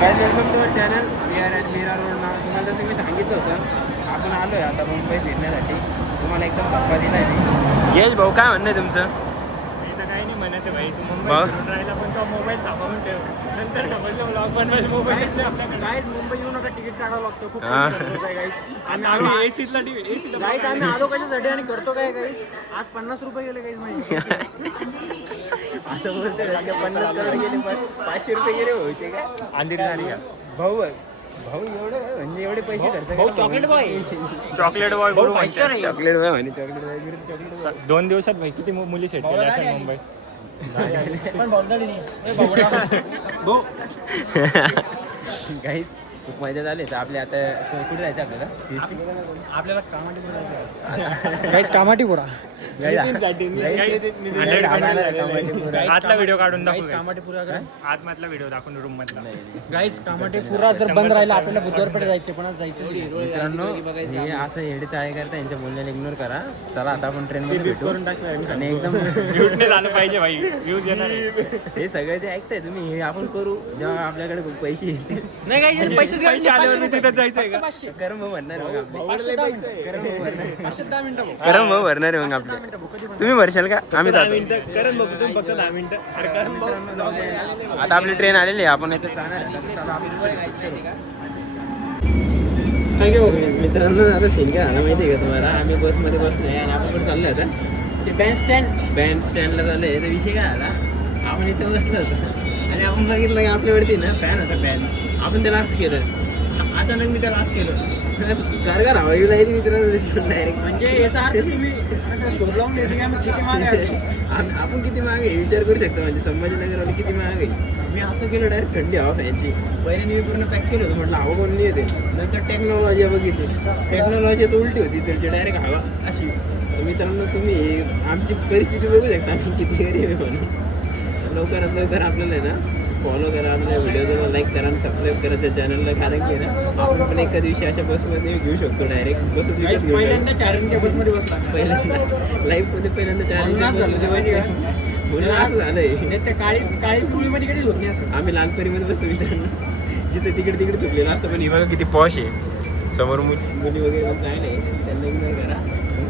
Guys welcome to our channel we are at Mira Road ना. तुम्हाला जसं मी सांगितलं होतं आपण आलो आहे आता मुंबई फिरण्यासाठी. तुम्हाला एकदम धप्पा दिला आहे. यश भाऊ काय म्हणणं आहे तुमचं? मी तर काही नाही म्हणत भाई, तू मुंबई मग? फिरून राहिला पण तो मोबाईल सांभाळून ठेव. नंतर समजलं ब्लॉग बनवायला मोबाईल असले आपल्याकडे. गाईज मुंबई येऊन आता तिकीट काढावं लागतं. खूप हा. पैसे खर्च होत आहे गाईज. आणि आम्ही एसीतला गाईज आम्ही आलो कशासाठी आणि करतो काय गाईज. आज 50 रुपये गेले गाईज माझे. असं बोलते 50 करोड गेले पण 500 रुपये गेले व्हायचे का? अंधेरी झाली का भाऊ भाऊ एवढं म्हणजे एवढे पैसे खर्च भाऊ केले. Chocolate boy. चॉकलेट बॉय भाऊ गुरु five star आहे. चॉकलेट भाऊ आणि चॉकलेट भाऊ चॉकलेट भाऊ. 2 दिवसात भाई किती मुली सेट केल्या असेल मुंबईत. पण बोलताडी नाही. भाऊ गाईज खूप मजा झाली. तर आपल्या आता कुठे जायचं आपल्याला आपल्याला कामाटी गाईज कामाटीपुरा. आतला व्हिडिओ काढून दाखव. कामाटीपुरा आतमधला व्हिडिओ दाखवून रूम मधला. गाईज कामाटीपुरा जर बंद राहिला आपल्याला बुधवारपेठ जायचे पण आज जायचं नाही. मित्रांनो हे असं हेडे चाळे करता यांच्या बोलण्याला इग्नोर करा. चला आता आपण ट्रेन मध्ये भेटू आणि एकदम म्यूटने झालं पाहिजे भाई, व्ह्यूज येणार आहे. हे सगळं जे ऐकताय तुम्ही हे आपण करू जेव्हा आपल्याकडे खूप पैसे येतील. नाही गाईज पैसे आल्यावर तिथं जायचंय का? कर्म भरणार मग आपले. 510 मिनिटं. कर्म भरणार आहे मग आपले. तुम्ही भरशाल का? आम्ही जातो. करण बघ तुम्ही फक्त 10 मिनिटं. अरे करण बघ. आता आपली ट्रेन आलेली आहे. आपण याच्यात जाणार आहे. तर चला आपण मित्रांनो आता सीन काय झाला माहिती आहे का तुम्हाला? आम्ही बसमध्ये बसलोय आणि आपण कुठे चाललोय आता ते बँड स्टँडला चाललोय. तर विषय काय झाला, आपण इथे बसलो होतो आणि आपण बघितलं की आपल्यावरती ना फॅन होता. फॅन आपण त्याला असं केलं. अचानक मी त्याला असं केलं. गारगार हवा येऊ लागली मित्रांनो डायरेक्ट. म्हणजे याचा अर्थ तुम्ही असं शोध लावून देते का? ठीक आहे मागे आपण किती मागे आहे विचार करू शकतो. म्हणजे संभाजीनगरवाले किती मागे आहे. मी असं केलं डायरेक्ट थंडी हवा फॅनची. पहिल्याने मी पूर्ण पॅक केलं होतं. म्हटलं हवा कोण येते. नंतर टेक्नॉलॉजी बघितली. टेक्नॉलॉजी तर उलटी होती. त्याची डायरेक्ट हवा अशी. तर मित्रांनो तुम्ही आमची परिस्थिती बघू शकता आम्ही किती गरीब आहे म्हणून. लवकरात लवकर आपल्याला आहे ना फॉलो करा, आपल्या व्हिडिओला लाईक करा आणि सबस्क्राईब करा त्या चॅनलला. कारण की ना आपण पण एका दिवशी अशा बसमध्ये घेऊ शकतो डायरेक्ट. बसच विकत घेऊ. पहिल्यांदा चार्जिंगच्या बसमध्ये बसला. पहिल्यांदा लाईफमध्ये पहिल्यांदा चार्जिंगच्या बसमध्ये बसले. म्हणून असं झालंय. त्या काळी टोळीमध्ये कधी होत नाही असं. आम्ही लहानपणीमध्ये बसतो मित्रांनो. जिथे तिकडे झुकलेलं असतं. पण हे बघा किती पॉश आहे. समोर मुली वगैरे पण चांगले आहे. त्यांना इग्नोर करा.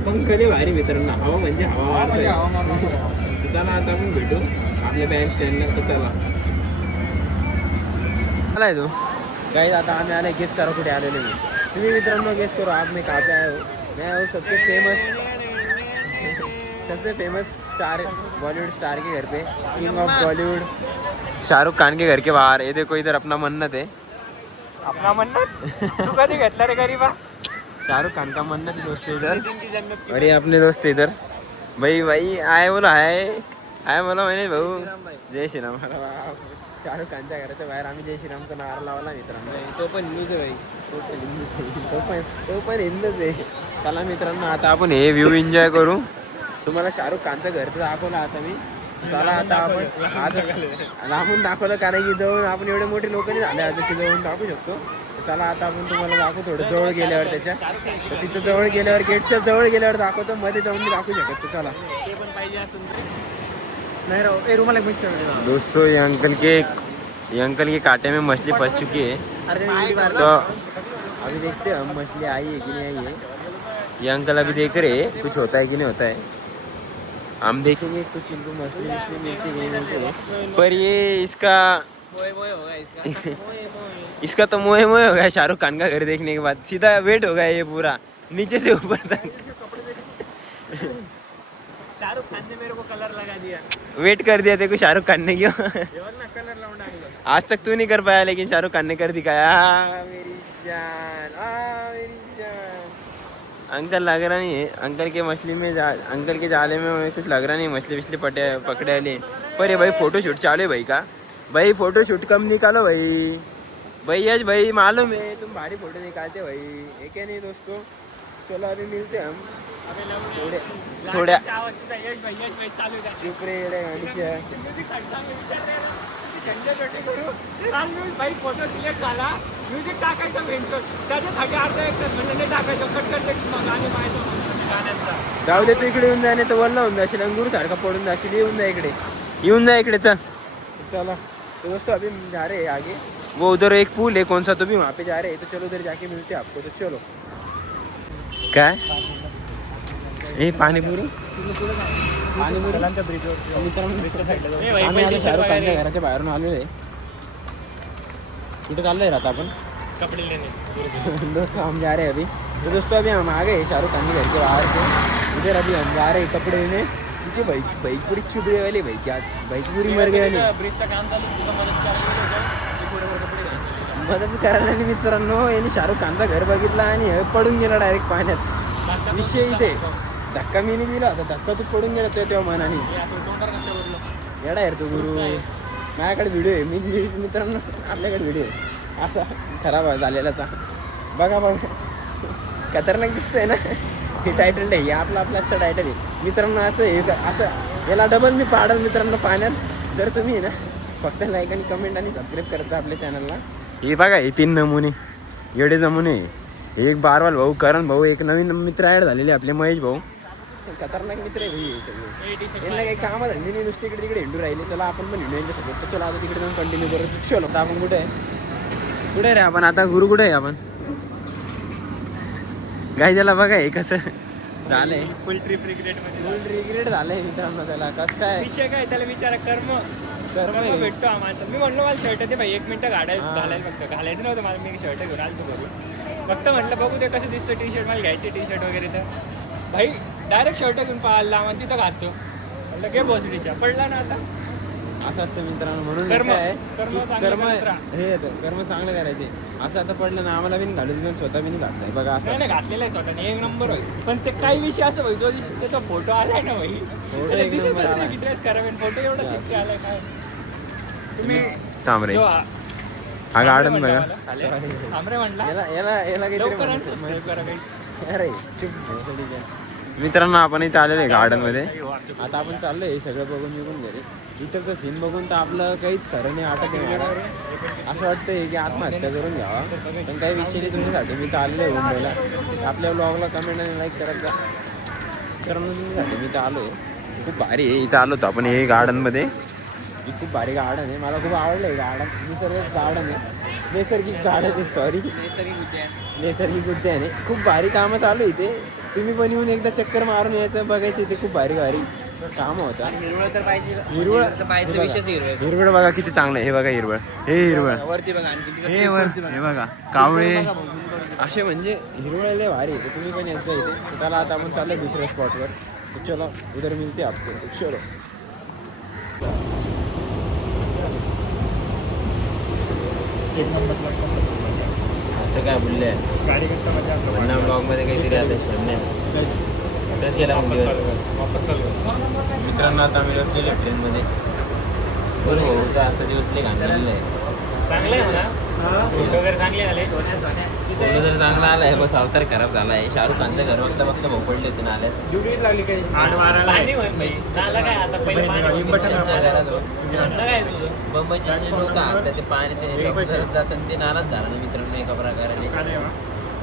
पंखले भारी मित्रांनो. हवा म्हणजे हवा मारतोय. तर चला आता आपण भेटू आपल्या बँड स्टँडला. तर चला आलाय तो काही. आता आम्ही आले गेस करा कुठे आलेले मी. तुम्ही मित्रांनो गेस करो आप मैं कहाँ पे आया हो. मैं हूँ सबसे फेमस स्टार बॉलीवुड स्टार के घर पे. किंग ऑफ बॉलीवुड शाहरुख खान के घर के बाहर. ये देखो इधर अपना मन्नत है. आपला म्हणणं तू कधी घेतला रे गरीबा? शाहरुख खान का मन्नत दोस्त है इधर. और ये अपने दोस्त है इधर. भाई आए बोला आय बोला मैंने भाऊ. जय श्रीराम. शाहरुख खानच्या घराच्या बाहेर आम्ही जय श्रीरामचा नारा लावला मित्रांनो. तो पण न्यूज आहे. तो पण हिंदच आहे. चला मित्रांनो आता आपण हे व्ह्यू एन्जॉय करू. तुम्हाला शाहरुख खानचं घर तर दाखवलं आता मी. चला आता आपण आज लांबून दाखवलं कारण की जवळ आपण एवढे मोठे लोक नाही झाले अजून की जवळून दाखवू शकतो. चला आता आपण तुम्हाला दाखवू थोडं जवळ गेल्यावर त्याच्या. तर तिथं जवळ गेल्यावर गेटच्या जवळ गेल्यावर दाखवतो. मध्ये जाऊन मी दाखवू शकतो. चला नाही राव ए रुमाला मिक्स कर. दोस्तों ये अंकल के कांटे में मछली फंस चुकी है. तो अभी देखते हैं हम मछली आई है कि नहीं आई है. ये अंकल अभी देख रहे हैं कुछ होता है कि नहीं होता है. हम देखेंगे कुछ इनको मछली मिलती नहीं मिलती. पर ये इसका तो मोह हो गया शाहरुख खान का घर देखने के बाद. सीधा वेट हो गया ये पूरा नीचे से ऊपर तक. शाहरुख खान ने मेरे को कलर लगा दिया. वेट कर दिया तेरे को शाहरुख खान ने. क्यों कलर लावून टाकलं. आज तक तू नहीं कर पाया लेकिन शाहरुख खान ने कर दिखाया. मेरी जान मेरी जान. अंकल लग रहा नहीं है. अंकल के जाले में कुछ लग रहा नहीं. मछली पकड़े वाले. पर ये भाई फोटो शूट चालू है भाई का. भाई फोटो शूट कम निकालो भाई यश भाई मालूम है तुम भारी फोटो निकालते भाई. है क्या नहीं दोस्तों. चलो अभी मिलते हम थोड्या चुप रे गाडीच्या. फोटो सिलेक्ट झाला. म्युझिक टाकायचं भेटतो त्याच्यासाठी अर्धा एक तास म्हणजे टाकायचं कट गाणे पाहायचं गाण्यांचा. जाऊ दे तू इकडे येऊन जाय नाही तर वरला होऊन जाशील. अंगूर सारखा पडून जाशील. येऊन जा इकडे चल. चला तो दोस्तों अभी जा रहे हैं आगे. वो उधर एक पुल है कौन सा, तो भी वहाँ पे जा रहे हैं, तो चलो उधर जाके मिलते हैं आपको, तो चलो। काय हे पाणीपुरी आम्ही आता शाहरुख खानच्या घराच्या बाहेरून आलेलो आहे. कुठे चाललंय राहता आपण? कपड़े लेने दोस्तों हम जा रहे हैं अभी, तो दोस्तों अभी हम आ गए शाहरुख खान के घर के बाहर से, उधर अभी हम जा रहे हैं कपड़े लेने, क्योंकि भाई पूरी चुभे वाली भाई की आज भाई पूरी मर गई वाली. ब्रिजचं काम चालू तुझं मदत करायला मदत करायला नाही मित्रांनो, यांनी शाहरुख खानचा घर बघितला आणि हे पडून गेला डायरेक्ट पाण्यात. विषय इथे धक्का मी नाही दिला होता, धक्का तू पडून गेला तेव्हा मनाने. येडा यार तू गुरु. माझ्याकडे व्हिडिओ आहे, मी मित्रांनो आपल्याकडे व्हिडिओ आहे असा खराब झालेलाचा. बघा खतरनाक दिसतंय ना, हे टायटल नाही, आपला आजचा टायटल आहे मित्रांनो. असं याला डबल मी पाडल मित्रांनो पाण्यात. जर तुम्ही ना फक्त लाईक आणि कमेंट आणि सबस्क्राईब करता आपल्या चॅनलला. हे बघा हे 3 नमुने येडे नमुने, एक बारवाल भाऊ, करण भाऊ, एक नवीन मित्र ॲड झालेले आपले महेश भाऊ. खतरनाक मित्र आहे भाई हे सगळे. यांना काही कामं धंदे नाही, नुसते इकडे तिकडे हिंडू राहिले. चला आपण पण हिंडू यांच्यासोबत, तर चला आता तिकडे जाऊन कंटिन्यू करू. चलो आता आपण कुठे आहे रे आपण आता, गुरु कुठे आहे आपण? गाय त्याला बघा हे कसं झालंय, फुल ट्रिप रिग्रेट झालंय मित्रांनो. त्याला कसं काय विषय काय, त्याला विचारा कर्म भेटतो हा माणसाला. मी म्हणलो मला शर्ट ते भाई 1 मिनिटं घालायला फक्त घालायचं नव्हतं मला, मी शर्ट घेऊन आलो घरी. फक्त म्हटलं बघू ते कसं दिसतं टी शर्ट, मला घ्यायचे टी शर्ट वगैरे. तर भाई डायरेक्ट शर्ट घेऊन पाहायला आणि तिथं घालतो. म्हटलं घे बॉसडीच्या, पडला ना आता. असं असतं मित्रांनो, म्हणून कर्म काय कर्म कर्म चांगलं हे कर्म चांगलं करायचे. असं आता पडलं ना आम्हाला बी नाही घालू दिलं, स्वतः बी नाही घातलंय बघा असं. नाही घातलेलं आहे स्वतःने 1 नंबर होईल. पण ते काही विषय असं होईल, जो दिवशी त्याचा फोटो आलाय ना भाई, फोटो एक नंबर आलाय. की ड्रेस करावे, फोटो एवढा सेक्सी आलाय काय. तुम्ही थांबरे जो हा गार्डन बघा. थांबरे म्हटला याला काहीतरी लवकर म्हणायचं. unsubscribe करा guys. अरे चुप. मित्रांनो आपण इथे आलेलो आहे गार्डन मध्ये. आता आपण चाललोय हे सगळं बघून निघून घरी. इथलचं सीन बघून तर आपलं काहीच खरं नाही वाटत आहे मला. असं वाटतंय की आत्महत्या करून घ्यावा, पण काही विषय नाही तुमच्यासाठी. मी तर आलेलो आहे मुंबईला. आपल्या ब्लॉगला कमेंट आणि लाईक करत जा मित्रांनो. तुमच्यासाठी मी तर आलो आहे. खूप भारी आहे, इथं आलो होतो आपण हे गार्डनमध्ये. ही खूप भारी गार्डन आहे, मला खूप आवडलं आहे गार्डन. निसर्ग गार्डन आहे, नैसर्गिक गार्डन आहे, सॉरी नैसर्गिक उद्यान आहे. खूप भारी कामं चालू आहे इथे. तुम्ही पण येऊन एकदा चक्कर मारून यायचं, बघायचं इथे खूप भारी भारी काम होता. हिरवळ तर पाहिजे, हिरवळ पाहिजे विशेष हिरवळ. हिरवळ बघा किती चांगलं आहे. हे बघा हिरवळ, हे हिरवळ, वरती बघा आणखी हे वर, हे बघा कावळे असे, म्हणजे हिरवळ लय भारी आहे. तुम्ही पण यायचं इथे. त्याला आता आपण चाललोय दुसऱ्या स्पॉटवर. चलो उधर मिळते आपको. चलो असं काय बोलले गाडी करता म्हणजे आपलं ब्लॉग मध्ये काहीतरी आता गेला वापस चालू. मित्रांनो आता आम्ही बसलेलो आहे ट्रेनमध्ये. बरोबर आता दिवस लई घाललेलं आहे. चांगलं आहे म्हणा, फोटो वगैरे चांगले आले. फोटो जर चांगला आला आहे, बस अवतार खराब झाला आहे. शाहरुख खानचं घर बघता बघता भाऊ पडले होते ना आले. ड्युटी लागली काही 8-12 झालं काय आता पहिले काय मुंबईचे जे लोक आहेत ते पाणी ते करत जातात, ते नाराज झाला ना मित्रांनो एका प्रकारे.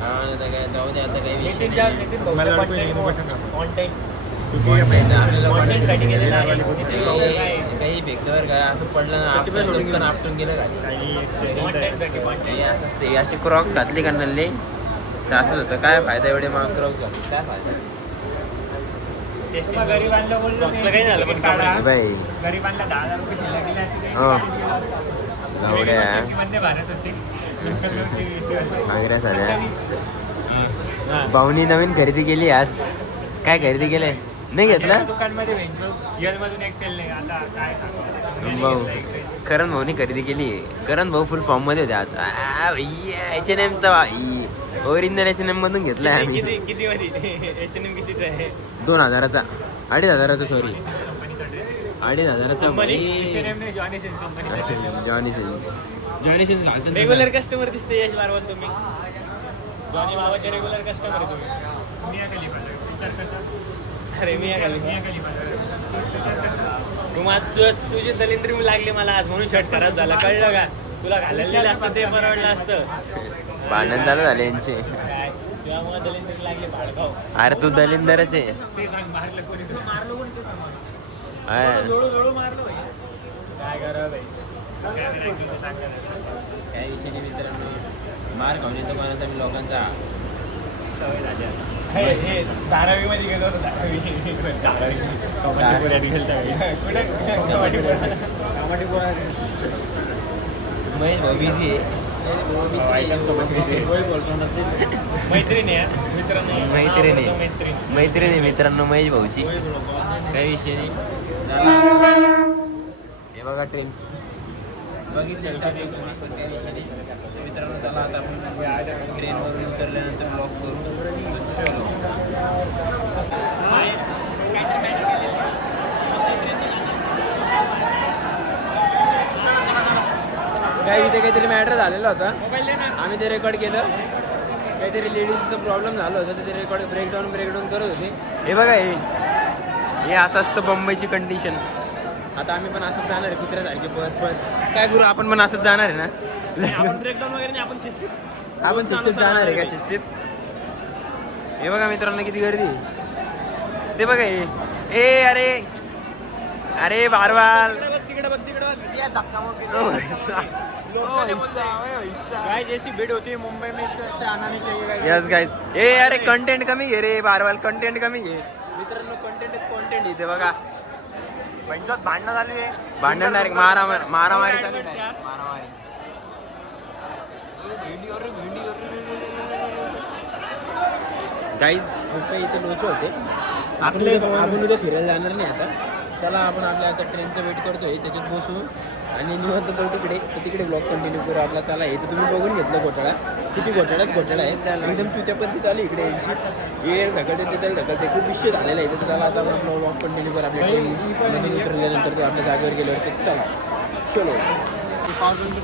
हा आता काय जाऊ दे, आता काही विषय नाही. काही भेटल्यावर काय असं पडलं ना आपलं दुःख आपटून गेलं काय असं असते. अशी क्रॉक्स घातली का नल्ले तर असंच होतं. काय फायदा एवढे मग क्रॉक्स घातले, काय फायदा. गरीबांना बोललो काही झालं पण काढा बाई गरीबांना 10,000 रुपये शिल्लक दिले असते. भारत होते मागऱ्या साऱ्या भाऊनी नवीन खरेदी केली आज. काय खरेदी केलंय नाही घेतलं दुकानमध्ये यल मधून एक्सेल नाही. आता काय भाऊ करण भाऊनी खरेदी केली. करण भाऊ फुल फॉर्म मध्ये होते आज. H&M तर भाई ओरिजिनल H&M मधून घेतलाय आम्ही. किती मध्ये H&M कितीच आहे? 2,000चा 2,500चा सॉरी 2,500चा. जॉनी सिन्स घालतो. रेग्युलर कस्टमर दिसते यश बारवल तुम्ही. जॉनी बाबाचे रेग्युलर कस्टमर आहे तुम्ही. विचार कसा. अरे मी तुझी दलिंद्री लागली मला आज, म्हणून शर्ट खराब झाला. कळलं का तुला? घालायला असतं ते परवडलं असतं. भांडण चालू झाले यांचे. काय तुला मला दलिंद्री लागली भाडगाव. अरे तू दलिंदरच आहे. ते सांग मारलं कोणी? तू मारलं कोणी ते सांग. हा. लोळू मारलं भाई. काय करा भाई. काय विषय नाही मित्रांनो, मार खाऊन येतो कोणाचा लोकांचा. सवय झाली आता. हे 12वी मध्ये गेलो होतो 12वी पुण्यात गेलो महेश भाऊ बिझी आहे. मैत्रिणी आहे मित्रांनो. मैत्रिणी मित्रांनो महेश भाऊची. काही विषय नाही. हे बघा ट्रेन बघितली काही विषय नाही मित्रांनो. त्याला आता आपण ट्रेनवरून उतरल्यानंतर ब्लॉक करू. चलो काय इथे काहीतरी मॅटर झालेला होता. आम्ही ते रेकॉर्ड केलं. काहीतरी लेडीजचा प्रॉब्लेम झाला होता तर ते रेकॉर्ड ब्रेकडाऊन करत होते. हे बघा हे असं असतं मुंबईची कंडिशन. आता आम्ही पण असंच जाणार आहे कुत्र्यासारखे पळत काय करू आपण पण असंच जाणार आहे ना. आपण ब्रेकडाऊन वगैरे नाही, आपण शिस्तीत जाणार आहे का शिस्तीत. हे बघा मित्रांनो किती गर्दी. ते बघा ए अरे बारवाल तिकडे बघ गाइस जैसी भीड़ होती है मुंबई में, इसको आना नहीं चाहिए गाइस. Yes guys. अरे कंटेंट कमी घे रे बारवाल, कंटेंट कमी घे मित्रांनो. कंटेंट इथे बघा. पंचायत भांडणं झाली आहे. भांडण डायरेक्ट मारामारी चालू आहे. गाईज खूप काही इथे लोच होते. आपण उद्या फिरायला जाणार नाही आता. चला आपण आपल्या आता ट्रेनचं वेट करतोय त्याच्यात बसू आणि निवांत जाऊ तिकडे ब्लॉग कंटिन्यू करू आपला. चला हे तर तुम्ही बघून घेतलं घोटाळा. किती घोटाळा आहे. एकदम चुत्या पण ती चालू इकडे यांची. हे ढकलते तिथे ढकलते. खूप विषय झालेला आहे. तर चला आता आपण आपला ब्लॉग कंटिन्यू करू. आपल्या ट्रेनमधून उतरल्यानंतर ते आपल्या जागेवर गेल्यावर तर चला चलो.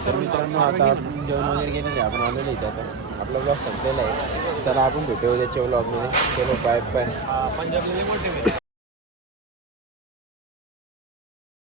तर मित्रांनो आता जेवण वगैरे गेलेले आपण आलेलो इथे. आता आपला ब्लॉग संपलेला आहे. चला आपण भेटू उद्याच्या ब्लॉगमध्ये. चलो बाय. पंजाबमध्ये मोठे